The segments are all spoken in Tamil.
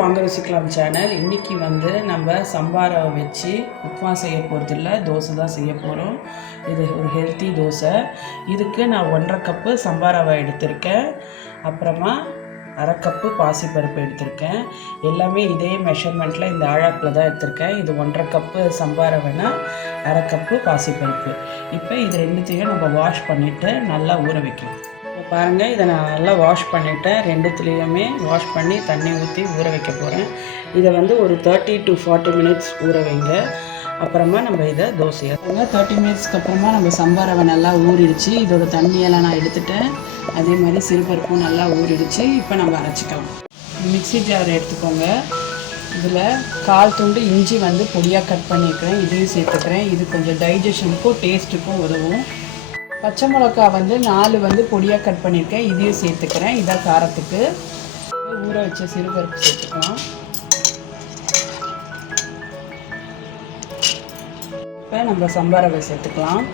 வாங்கருச்சிக்கலாம் சேனல். இன்றைக்கி வந்து நம்ம சம்பாரை வச்சு உப்புமா செய்ய போகிறதில்ல, தோசை தான் செய்ய போகிறோம். இது ஒரு ஹெல்த்தி தோசை. இதுக்கு நான் 1.5 கப்பு சம்பாராவை எடுத்திருக்கேன். அப்புறமா 1/2 கப்பு பாசிப்பருப்பு எடுத்திருக்கேன். எல்லாமே இதே மெஷர்மெண்ட்டில் இந்த ஆழாக்கில் தான் எடுத்திருக்கேன். இது 1.5 கப்பு சம்பாராவைனா 1/2 கப்பு பாசிப்பருப்பு. இப்போ இது ரெண்டுத்தையும் நம்ம வாஷ் பண்ணிவிட்டு நல்லா ஊற வைக்கலாம். இப்போ பாருங்கள், இதை நான் நல்லா வாஷ் பண்ணிவிட்டேன். ரெண்டுத்துலேயுமே வாஷ் பண்ணி தண்ணி ஊற்றி ஊற வைக்க போகிறேன். இதை வந்து ஒரு 30 to 40 மினிட்ஸ் ஊற வைங்க. அப்புறமா நம்ம இதை தோசையை 30 மினிட்ஸ்க்கு அப்புறமா நம்ம சம்பாராவை நல்லா ஊறிடுச்சு. இதோட தண்ணியெல்லாம் நான் எடுத்துட்டேன். அதே மாதிரி சிறுபருப்பும் நல்லா ஊறிடுச்சு. இப்போ நம்ம அரைச்சிக்கலாம். மிக்ஸி ஜார் எடுத்துக்கோங்க. இதில் 1/4 துண்டு இஞ்சி வந்து பொடியாக கட் பண்ணியிருக்கிறேன். இதையும் சேர்த்துக்கிறேன். இது கொஞ்சம் டைஜஷனுக்கும் டேஸ்ட்டுக்கும் உதவும். பச்சை மிளகா வந்து 4 வந்து பொடியாக கட் பண்ணியிருக்கேன். இதையும் சேர்த்துக்கிறேன். இதான் காரத்துக்கு. ஊற வச்ச சிறுபருப்பு சேர்த்துக்கலாம். இப்போ நம்ம சம்பாராவை சேர்த்துக்கலாம்.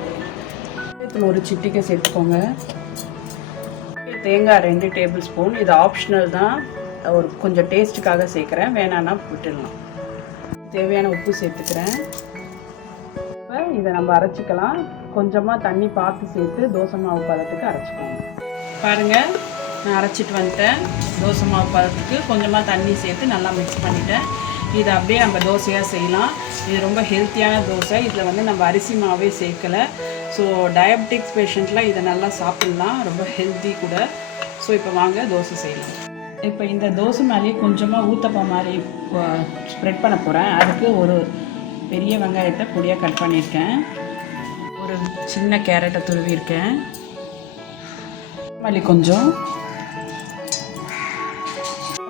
ஒரு சிட்டிக்கை சேர்த்துக்கோங்க. தேங்காய் 2 டேபிள் ஸ்பூன். இது ஆப்ஷனல் தான், ஒரு கொஞ்சம் டேஸ்ட்டுக்காக சேர்க்குறேன். வேணான்னா விட்டுடலாம். தேவையான உப்பு சேர்த்துக்கிறேன். இப்போ இதை நம்ம அரைச்சிக்கலாம். கொஞ்சமாக தண்ணி பார்த்து சேர்த்து தோசை மாவு பதத்துக்கு அரைச்சிக்கோங்க. பாருங்கள், நான் அரைச்சிட்டு வந்துட்டேன். தோசை மாவு பதத்துக்கு கொஞ்சமாக தண்ணி சேர்த்து நல்லா மிக்ஸ் பண்ணிவிட்டேன். இதை அப்படியே நம்ம தோசையாக செய்யலாம். இது ரொம்ப ஹெல்த்தியான தோசை. இதில் வந்து நம்ம அரிசி மாவே சேர்க்கலை. ஸோ டயபெட்டிக்ஸ் பேஷண்ட்லாம் இதை நல்லா சாப்பிட்லாம். ரொம்ப ஹெல்த்தி கூட. ஸோ இப்போ வாங்க தோசை செய்யலாம். இப்போ இந்த தோசை மேலேயே கொஞ்சமாக ஊத்தப்பம் மாதிரி ஸ்ப்ரெட் பண்ண போகிறேன். அதுக்கு ஒரு பெரிய வெங்காயத்தை பொடியாக கட் பண்ணியிருக்கேன். ஒரு சின்ன கேரட்டை துருவியிருக்கேன். மல்லி கொஞ்சம்,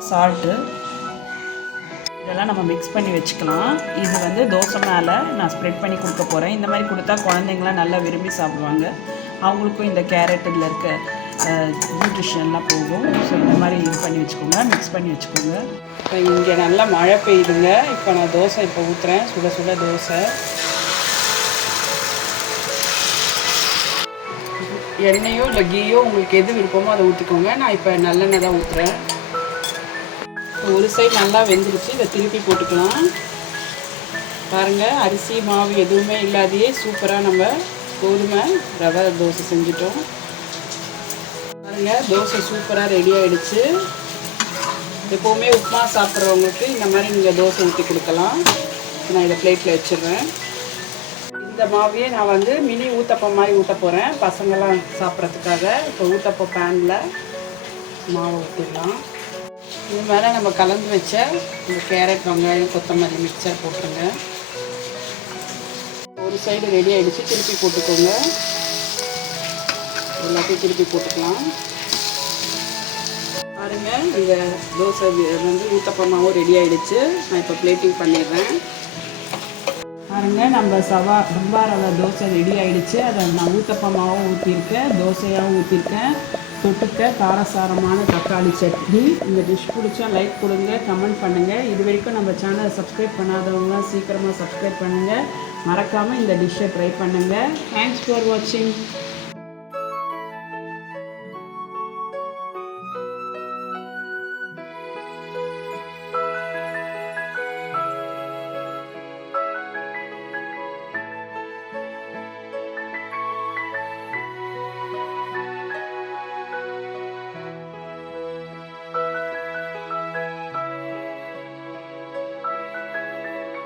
சால்ட்டு, இதெல்லாம் நம்ம மிக்ஸ் பண்ணி வச்சுக்கலாம். இது வந்து தோசை மேலே நான் ஸ்ப்ரெட் பண்ணி கொடுக்க போகிறேன். இந்த மாதிரி கொடுத்தா குழந்தைங்களாம் நல்லா விரும்பி சாப்பிடுவாங்க. அவங்களுக்கும் இந்த கேரட் இதில் இருக்க நியூட்ரிஷன்லாம் போகும். ஸோ இந்த மாதிரி இது பண்ணி வச்சுக்கோங்க, மிக்ஸ் பண்ணி வச்சுக்கோங்க. இப்போ இங்கே நல்லா மழை பெய்யுதுங்க. இப்போ நான் தோசை இப்போ ஊற்றுறேன். சுட சுட தோசை. எண்ணெயோ இல்லை கீயோ உங்களுக்கு எது விருப்பமோ அதை ஊற்றிக்கோங்க. நான் இப்போ நல்லெண்ணெய் தான் ஊற்றுறேன். ஒரு சைடு நல்லா வெந்துருச்சு. இதை திருப்பி போட்டுக்கலாம். பாருங்கள், அரிசி மாவு எதுவுமே இல்லாதையே சூப்பராக நம்ம கோதுமை ரவை தோசை செஞ்சிட்டோம். பாருங்கள், தோசை சூப்பராக ரெடி ஆகிடுச்சு. எப்போவுமே உப்புமா சாப்பிட்றவங்களுக்கு இந்த மாதிரி நீங்கள் தோசை ஊற்றி கொடுக்கலாம். நான் இதை பிளேட்டில் வச்சிடுறேன். இந்த மாவையே நான் வந்து மினி ஊத்தப்பம் மாதிரி ஊற்ற போகிறேன், பசங்கள்லாம் சாப்பிட்றதுக்காக. இப்போ ஊத்தப்பம் பேனில் மாவை ஊற்றிடலாம். இது மேலே நம்ம கலந்து வச்ச இந்த கேரட், வெங்காயம், கொத்தமல்லி மிக்சர் போட்டுருங்க. ஒரு சைடு ரெடி ஆகிடுச்சு. திருப்பி போட்டுக்கோங்க. எல்லாத்தையும் திருப்பி போட்டுக்கலாம். பாருங்கள், இந்த தோசை வந்து ஊத்தப்பமாகவும் ரெடி ஆகிடுச்சு. நான் இப்போ பிளேட்டிங் பண்ணிடுறேன். பாருங்கள், நம்ம சம்பாராவை தோசை ரெடி ஆகிடுச்சு. அதை நான் ஊத்தப்பமாகவும் ஊற்றிருக்கேன், தோசையாகவும் ஊற்றிருக்கேன். தொட்டுக்க காரசாரமான தக்காளி சட்னி. இந்த டிஷ் பிடிச்சா லைக் கொடுங்க, கமெண்ட் பண்ணுங்கள். இது வரைக்கும் நம்ம சேனலை சப்ஸ்கிரைப் பண்ணாதவங்க சீக்கிரமாக சப்ஸ்கிரைப் பண்ணுங்கள். மறக்காமல் இந்த டிஷ்ஷை ட்ரை பண்ணுங்கள். தேங்க்ஸ் ஃபார் வாட்சிங்.